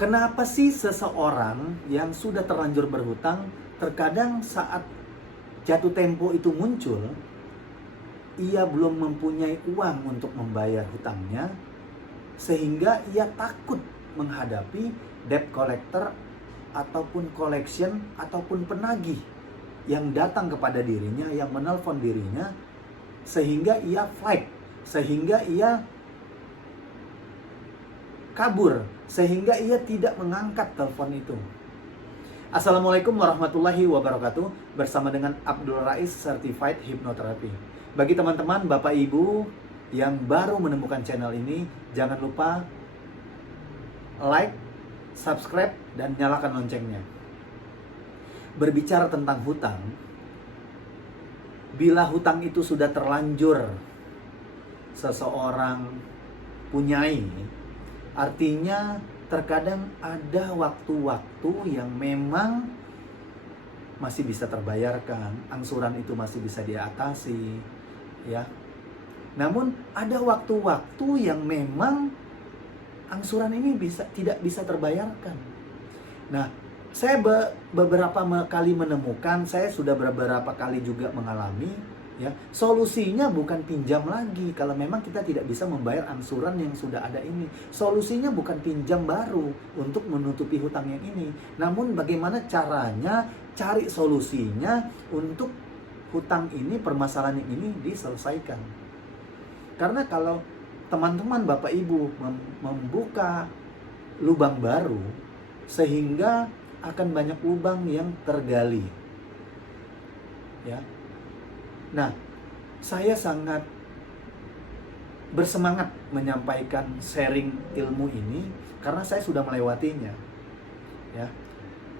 Kenapa sih seseorang yang sudah terlanjur berhutang, terkadang saat jatuh tempo itu muncul, ia belum mempunyai uang untuk membayar hutangnya, sehingga ia takut menghadapi debt collector ataupun collection ataupun penagih yang datang kepada dirinya, yang menelpon dirinya, sehingga ia fight, sehingga ia kabur, sehingga ia tidak mengangkat telepon itu. Assalamualaikum warahmatullahi wabarakatuh. Bersama dengan Abdul Rais Certified Hypnotherapy. Bagi teman-teman, Bapak Ibu yang baru menemukan channel ini, jangan lupa like, subscribe, dan nyalakan loncengnya. Berbicara tentang hutang, bila hutang itu sudah terlanjur seseorang punyai, artinya terkadang ada waktu-waktu yang memang masih bisa terbayarkan, angsuran itu masih bisa diatasi, ya. Namun ada waktu-waktu yang memang angsuran ini tidak bisa terbayarkan. Nah, saya beberapa kali menemukan, saya sudah beberapa kali juga mengalami, ya. Solusinya bukan pinjam lagi kalau memang kita tidak bisa membayar angsuran yang sudah ada ini. Solusinya bukan pinjam baru untuk menutupi hutang yang ini. Namun bagaimana caranya, cari solusinya untuk hutang ini, permasalahan ini diselesaikan. Karena kalau teman-teman Bapak Ibu membuka lubang baru, sehingga akan banyak lubang yang tergali, ya. Nah, saya sangat bersemangat menyampaikan sharing ilmu ini karena saya sudah melewatinya, ya.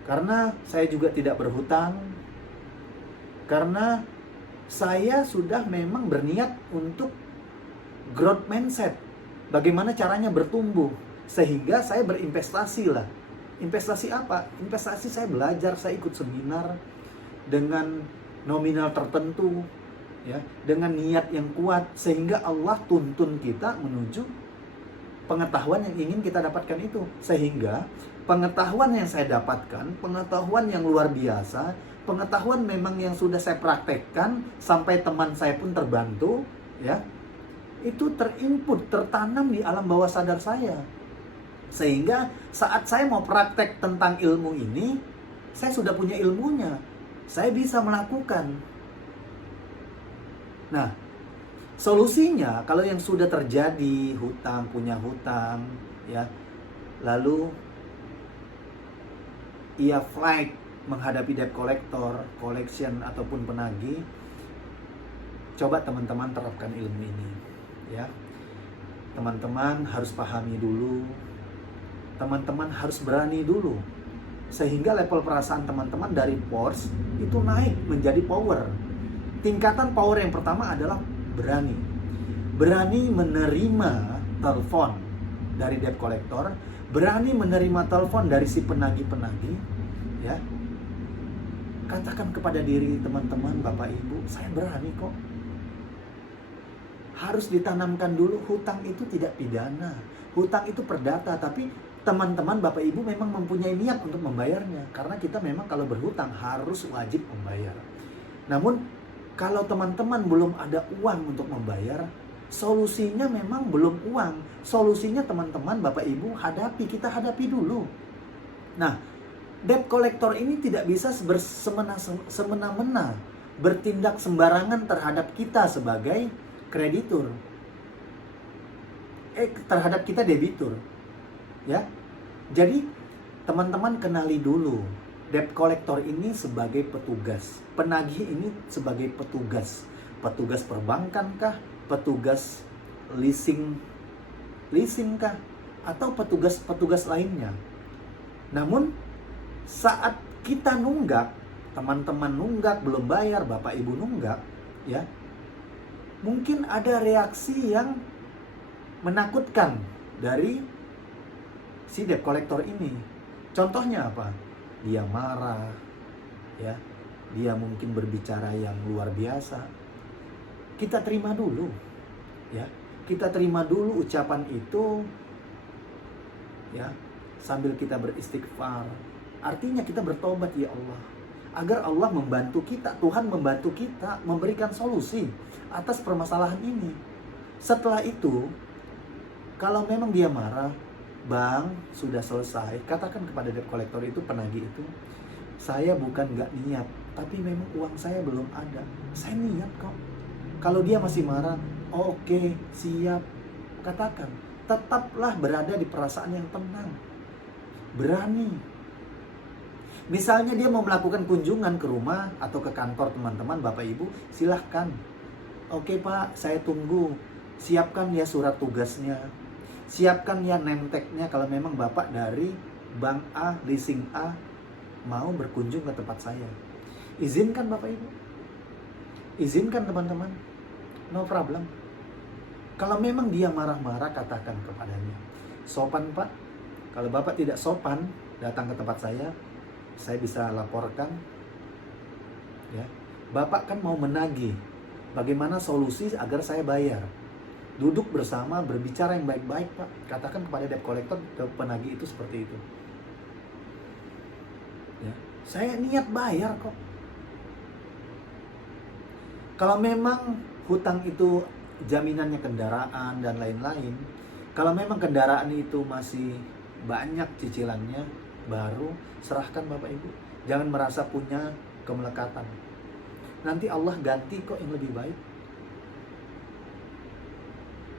Karena saya juga tidak berhutang, karena saya sudah memang berniat untuk growth mindset. Bagaimana caranya bertumbuh, sehingga saya berinvestasi lah. Investasi apa? Investasi saya belajar, saya ikut seminar dengan nominal tertentu, ya, dengan niat yang kuat, sehingga Allah tuntun kita menuju pengetahuan yang ingin kita dapatkan itu. Sehingga pengetahuan yang saya dapatkan, pengetahuan yang luar biasa, pengetahuan memang yang sudah saya praktekkan sampai teman saya pun terbantu, ya. Itu terinput, tertanam di alam bawah sadar saya. Sehingga saat saya mau praktek tentang ilmu ini, saya sudah punya ilmunya. Saya bisa melakukan. Nah, solusinya kalau yang sudah terjadi hutang, punya hutang, ya, lalu ia fight menghadapi debt collector, collection ataupun penagih, coba teman-teman terapkan ilmu ini, ya. Teman-teman harus pahami dulu, teman-teman harus berani dulu, sehingga level perasaan teman-teman dari force itu naik menjadi power. Tingkatan power yang pertama adalah berani. Berani menerima telepon dari debt collector, berani menerima telepon dari si penagih-penagih, ya. Katakan kepada diri teman-teman, Bapak Ibu, saya berani kok. Harus ditanamkan dulu, hutang itu tidak pidana. Hutang itu perdata, tapi teman-teman Bapak Ibu memang mempunyai niat untuk membayarnya. Karena kita memang kalau berhutang harus wajib membayar. Namun kalau teman-teman belum ada uang untuk membayar, solusinya memang belum uang. Solusinya teman-teman Bapak Ibu kita hadapi dulu. Nah, debt collector ini tidak bisa semena-mena bertindak sembarangan terhadap kita sebagai kreditur. Terhadap kita debitur. Ya. Jadi teman-teman kenali dulu debt collector ini sebagai petugas, penagih ini sebagai petugas perbankan kah, petugas leasing kah, atau petugas lainnya. Namun saat kita nunggak, teman-teman nunggak belum bayar, Bapak Ibu nunggak, ya, mungkin ada reaksi yang menakutkan dari si debt collector ini. Contohnya apa? Dia marah, ya. Dia mungkin berbicara yang luar biasa. Kita terima dulu, ya. Kita terima dulu ucapan itu, ya. sambil kita beristighfar. Artinya kita bertobat ya Allah, agar Allah membantu kita, Tuhan membantu kita memberikan solusi atas permasalahan ini. Setelah itu, kalau memang dia marah, Bang, sudah selesai, katakan kepada debt collector itu, penagih itu, saya bukan nggak niat, tapi memang uang saya belum ada. Saya niat kok. Kalau dia masih marah, oh, oke, siap. Katakan, tetaplah berada di perasaan yang tenang. Berani. Misalnya dia mau melakukan kunjungan ke rumah atau ke kantor teman-teman, Bapak Ibu, silahkan. Oke Pak, saya tunggu. Siapkan ya surat tugasnya. Siapkan ya name tag-nya kalau memang Bapak dari Bank A, leasing A, mau berkunjung ke tempat saya. Izinkan Bapak Ibu. Izinkan teman-teman. No problem. Kalau memang dia marah-marah, katakan kepadanya, sopan Pak, kalau Bapak tidak sopan datang ke tempat saya bisa laporkan. Ya, Bapak kan mau menagih, bagaimana solusi agar saya bayar? Duduk bersama, berbicara yang baik-baik Pak. Katakan kepada debt collector, ke penagih itu seperti itu. Ya, saya niat bayar kok. Kalau memang hutang itu jaminannya kendaraan dan lain-lain, kalau memang kendaraan itu masih banyak cicilannya, baru serahkan Bapak Ibu. Jangan merasa punya kemelekatan. Nanti Allah ganti kok yang lebih baik.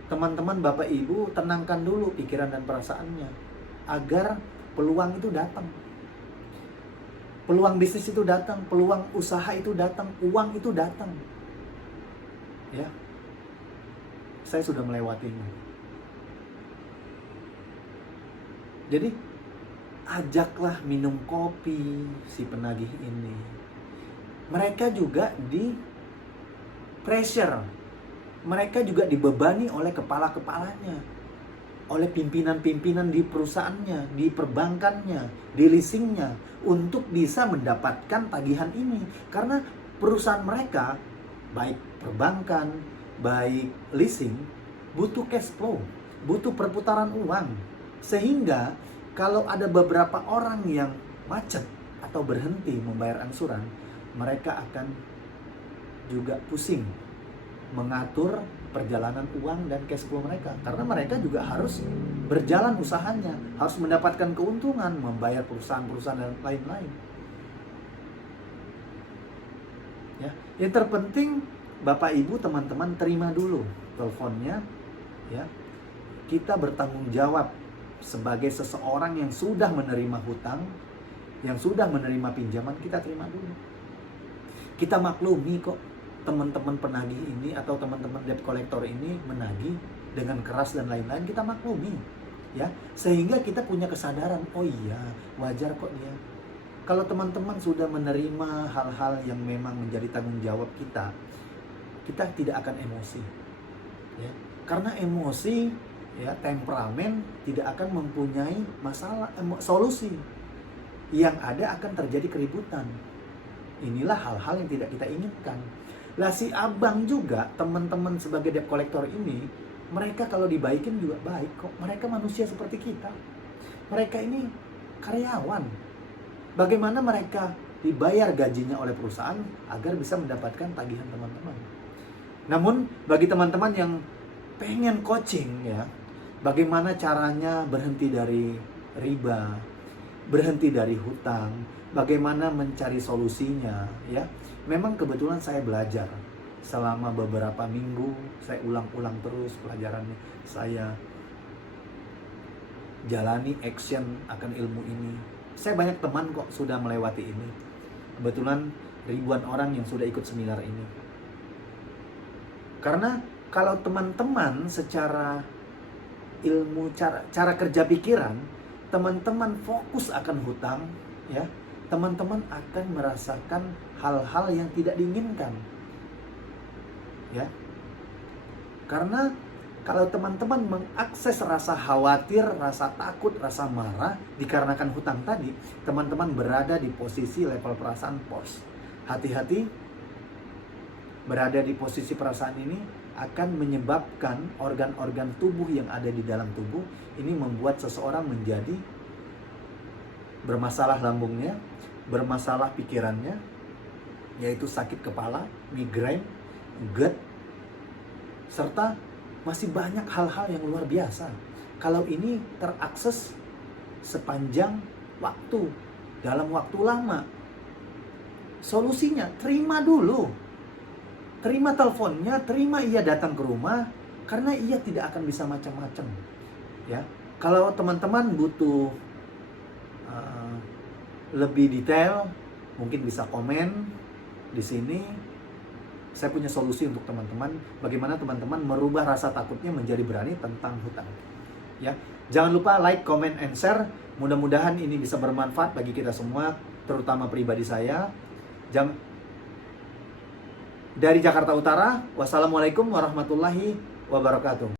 Teman-teman Bapak Ibu, tenangkan dulu pikiran dan perasaannya, agar peluang itu datang. Peluang bisnis itu datang, peluang usaha itu datang, uang itu datang. Ya, saya sudah melewatinya. Jadi, ajaklah minum kopi si penagih ini. Mereka juga di pressure. Mereka juga dibebani oleh kepala-kepalanya, oleh pimpinan-pimpinan di perusahaannya, di perbankannya, di leasingnya, untuk bisa mendapatkan tagihan ini. Karena perusahaan mereka, baik perbankan, baik leasing, butuh cash flow, butuh perputaran uang. Sehingga kalau ada beberapa orang yang macet atau berhenti membayar angsuran, mereka akan juga pusing mengatur perjalanan uang dan cash flow mereka. Karena mereka juga harus berjalan usahanya, harus mendapatkan keuntungan, membayar perusahaan-perusahaan dan lain-lain. Ya, yang terpenting Bapak Ibu teman-teman terima dulu teleponnya, ya. Kita bertanggung jawab sebagai seseorang yang sudah menerima hutang, yang sudah menerima pinjaman, kita terima dulu. Kita maklumi kok teman-teman penagih ini atau teman-teman debt collector ini menagih dengan keras dan lain-lain, kita maklumi, ya. Sehingga kita punya kesadaran, oh iya, wajar kok dia. Kalau teman-teman sudah menerima hal-hal yang memang menjadi tanggung jawab kita tidak akan emosi, ya. Karena emosi, ya, temperamen tidak akan mempunyai masalah, solusi. Yang ada akan terjadi keributan. Inilah hal-hal yang tidak kita inginkan. Lah si abang juga, teman-teman sebagai debt collector ini, mereka kalau dibaikin juga baik kok. Mereka manusia seperti kita. Mereka ini karyawan. Bagaimana mereka dibayar gajinya oleh perusahaan agar bisa mendapatkan tagihan teman-teman. Namun bagi teman-teman yang pengen coaching, ya, bagaimana caranya berhenti dari riba, berhenti dari hutang, bagaimana mencari solusinya, ya. Memang kebetulan saya belajar selama beberapa minggu, saya ulang-ulang terus pelajarannya. Saya jalani action akan ilmu ini. Saya banyak teman kok sudah melewati ini. Kebetulan ribuan orang yang sudah ikut seminar ini. Karena kalau teman-teman secara ilmu, cara kerja pikiran, teman-teman fokus akan hutang, ya, teman-teman akan merasakan hal-hal yang tidak diinginkan, ya. Karena kalau teman-teman mengakses rasa khawatir, rasa takut, rasa marah dikarenakan hutang tadi, teman-teman berada di posisi level perasaan pos. Hati-hati, berada di posisi perasaan ini akan menyebabkan organ-organ tubuh yang ada di dalam tubuh ini membuat seseorang menjadi bermasalah lambungnya, bermasalah pikirannya, yaitu sakit kepala, migrain, GERD, serta masih banyak hal-hal yang luar biasa. Kalau ini terakses sepanjang waktu, dalam waktu lama, solusinya terima dulu. Terima teleponnya, terima ia datang ke rumah, karena ia tidak akan bisa macam-macam. Ya, kalau teman-teman butuh lebih detail, mungkin bisa komen di sini. Saya punya solusi untuk teman-teman, bagaimana teman-teman merubah rasa takutnya menjadi berani tentang hutang. Ya, jangan lupa like, comment, and share. Mudah-mudahan ini bisa bermanfaat bagi kita semua, terutama pribadi saya. Dari Jakarta Utara, wassalamualaikum warahmatullahi wabarakatuh.